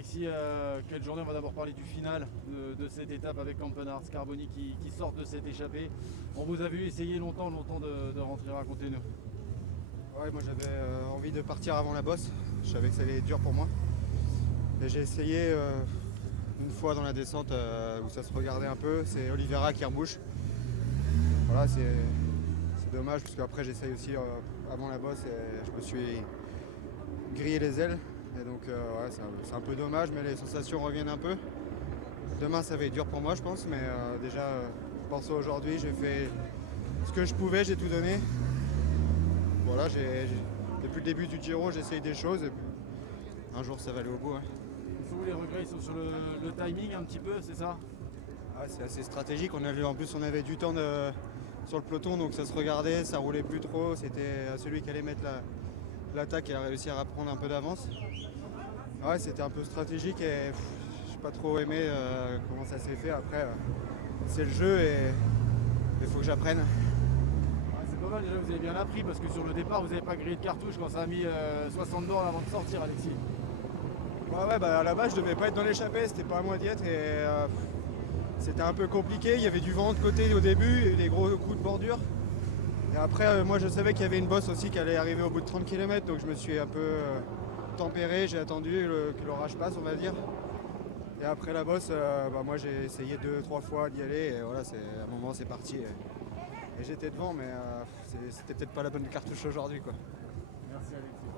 Alexis, quelle journée. On va d'abord parler du final de cette étape avec Campenard, Carboni qui sortent de cette échappée. On vous a vu essayer longtemps de rentrer, racontez-nous. Ouais, moi j'avais envie de partir avant la bosse. Je savais que ça allait être dur pour moi. Et j'ai essayé une fois dans la descente où ça se regardait un peu. C'est Oliveira qui rebouche. Voilà, c'est dommage parce qu'après j'essaye aussi avant la bosse et je me suis grillé les ailes. Et donc ouais, c'est un peu dommage, mais les sensations reviennent un peu. Demain ça va être dur pour moi je pense, mais déjà je pense aujourd'hui j'ai fait ce que je pouvais, j'ai tout donné. Voilà, depuis le début du Giro j'essaye des choses et un jour ça va aller au bout. Hein. Les regrets ils sont sur le timing un petit peu, c'est ça? Ah, c'est assez stratégique, en plus on avait du temps sur le peloton donc ça se regardait, ça roulait plus trop, c'était celui qui allait mettre l'attaque et a réussi à reprendre un peu d'avance. Ouais, c'était un peu stratégique et j'ai pas trop aimé comment ça s'est fait. Après c'est le jeu et il faut que j'apprenne. C'est pas mal déjà, vous avez bien appris parce que sur le départ vous n'avez pas grillé de cartouche quand ça a mis 60 bornes avant de sortir, Alexis. Ouais, bah à la base je devais pas être dans l'échappée, c'était pas à moi d'y être et c'était un peu compliqué, il y avait du vent de côté au début et des gros coups de bordure. Et après moi je savais qu'il y avait une bosse aussi qui allait arriver au bout de 30 km donc je me suis un peu tempéré, j'ai attendu que l'orage passe on va dire. Et après la bosse, moi j'ai essayé 2-3 fois d'y aller et voilà, à un moment c'est parti. Et j'étais devant mais c'était peut-être pas la bonne cartouche aujourd'hui quoi. Merci Alexis.